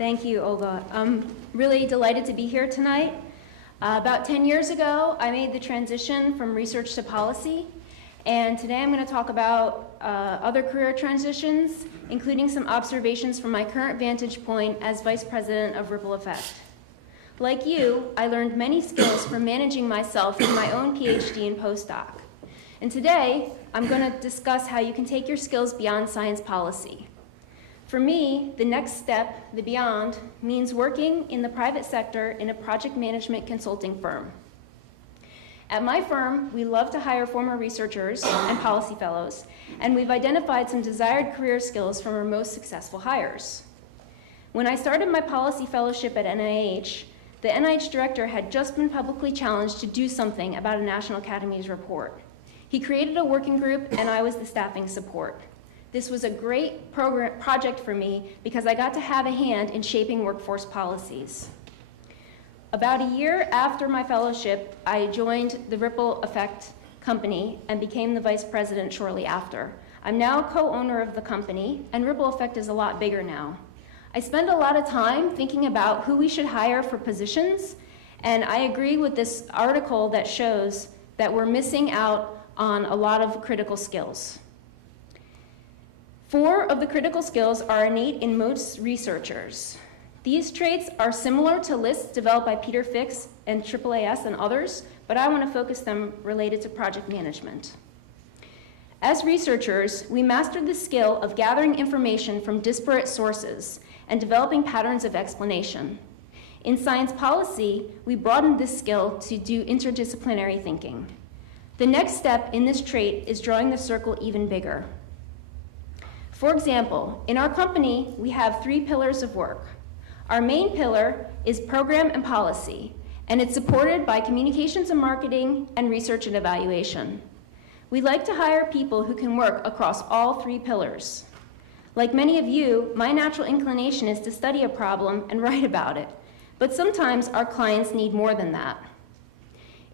Thank you, Olga. I'm really delighted to be here tonight. About 10 years ago, I made the transition from research to policy, and today I'm going to talk about other career transitions, including some observations from my current vantage point as Vice President of Ripple Effect. Like you, I learned many skills from managing myself in my own PhD and postdoc. And today, I'm going to discuss how you can take your skills beyond science policy. For me, the next step, the beyond, means working in the private sector in a project management consulting firm. At my firm, we love to hire former researchers and policy fellows, and we've identified some desired career skills from our most successful hires. When I started my policy fellowship at NIH, the NIH director had just been publicly challenged to do something about a National Academies report. He created a working group, and I was the staffing support. This was a great project for me because I got to have a hand in shaping workforce policies. About a year after my fellowship, I joined the Ripple Effect company and became the vice president shortly after. I'm now a co-owner of the company, and Ripple Effect is a lot bigger now. I spend a lot of time thinking about who we should hire for positions, and I agree with this article that shows that we're missing out on a lot of critical skills. 4 of the critical skills are innate in most researchers. These traits are similar to lists developed by Peter Fix and AAAS and others, but I want to focus them related to project management. As researchers, we mastered the skill of gathering information from disparate sources and developing patterns of explanation. In science policy, we broadened this skill to do interdisciplinary thinking. The next step in this trait is drawing the circle even bigger. For example, in our company, we have 3 pillars of work. Our main pillar is program and policy, and it's supported by communications and marketing and research and evaluation. We like to hire people who can work across all 3 pillars. Like many of you, my natural inclination is to study a problem and write about it, but sometimes our clients need more than that.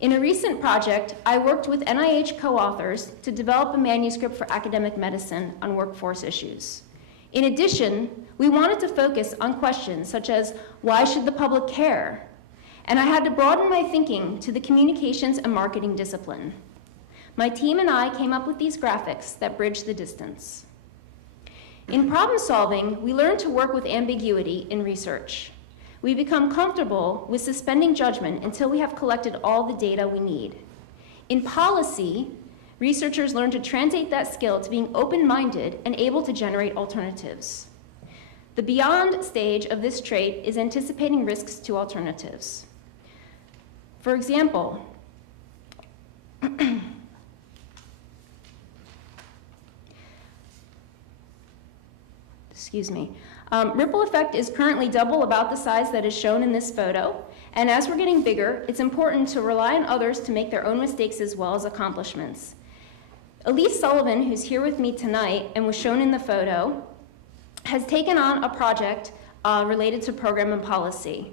In a recent project, I worked with NIH co-authors to develop a manuscript for academic medicine on workforce issues. In addition, we wanted to focus on questions such as, why should the public care? And I had to broaden my thinking to the communications and marketing discipline. My team and I came up with these graphics that bridge the distance. In problem solving, we learn to work with ambiguity in research. We become comfortable with suspending judgment until we have collected all the data we need. In policy, researchers learn to translate that skill to being open-minded and able to generate alternatives. The beyond stage of this trait is anticipating risks to alternatives. For example, Ripple Effect is currently double about the size that is shown in this photo, and as we're getting bigger, it's important to rely on others to make their own mistakes as well as accomplishments. Elise Sullivan, who's here with me tonight and was shown in the photo, has taken on a project related to program and policy.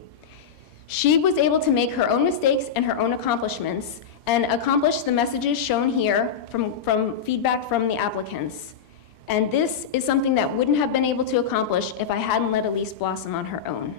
She was able to make her own mistakes and her own accomplishments and accomplish the messages shown here from feedback from the applicants. And this is something that wouldn't have been able to accomplish if I hadn't let Elise blossom on her own.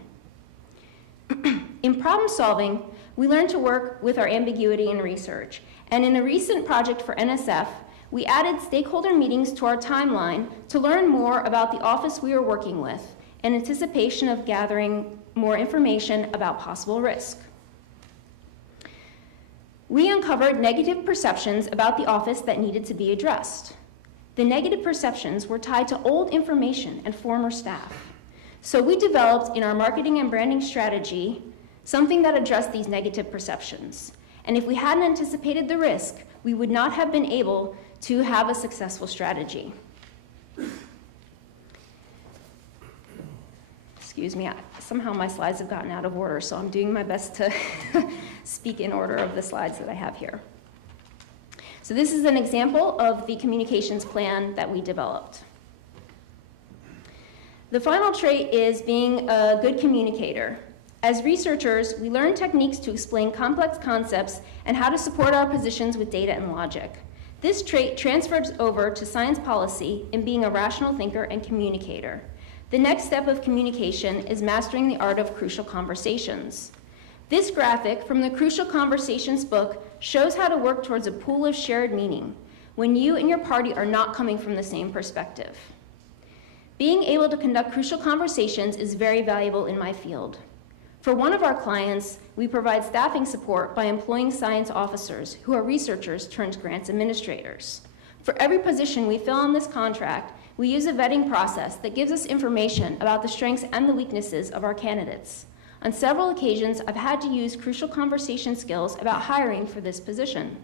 In problem solving, we learn to work with our ambiguity in research. And in a recent project for NSF, we added stakeholder meetings to our timeline to learn more about the office we are working with in anticipation of gathering more information about possible risk. We uncovered negative perceptions about the office that needed to be addressed. The negative perceptions were tied to old information and former staff. So we developed in our marketing and branding strategy something that addressed these negative perceptions. And if we hadn't anticipated the risk, we would not have been able to have a successful strategy. Excuse me, somehow my slides have gotten out of order, so I'm doing my best to speak in order of the slides that I have here. So this is an example of the communications plan that we developed. The final trait is being a good communicator. As researchers, we learn techniques to explain complex concepts and how to support our positions with data and logic. This trait transfers over to science policy in being a rational thinker and communicator. The next step of communication is mastering the art of crucial conversations. This graphic from the Crucial Conversations book shows how to work towards a pool of shared meaning when you and your party are not coming from the same perspective. Being able to conduct crucial conversations is very valuable in my field. For one of our clients, we provide staffing support by employing science officers who are researchers turned grants administrators. For every position we fill on this contract, we use a vetting process that gives us information about the strengths and the weaknesses of our candidates. On several occasions, I've had to use crucial conversation skills about hiring for this position.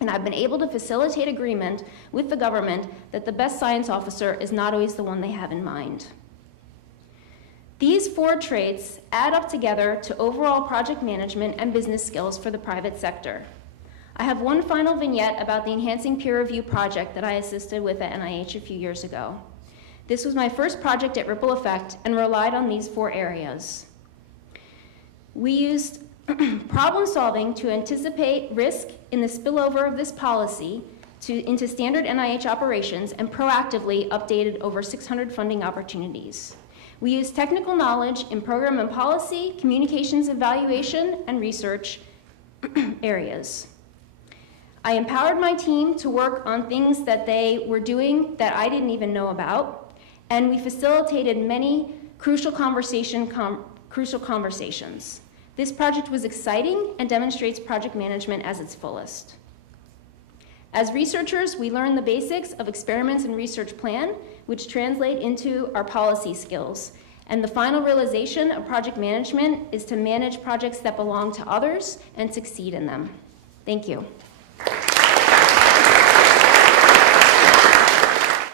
And I've been able to facilitate agreement with the government that the best science officer is not always the one they have in mind. These 4 traits add up together to overall project management and business skills for the private sector. I have one final vignette about the Enhancing Peer Review project that I assisted with at NIH a few years ago. This was my first project at Ripple Effect and relied on these 4 areas. We used problem solving to anticipate risk in the spillover of this policy into standard NIH operations and proactively updated over 600 funding opportunities. We used technical knowledge in program and policy, communications evaluation, and research areas. I empowered my team to work on things that they were doing that I didn't even know about, and we facilitated many crucial conversations. This project was exciting and demonstrates project management as its fullest. As researchers, we learn the basics of experiments and research plan, which translate into our policy skills. And the final realization of project management is to manage projects that belong to others and succeed in them. Thank you.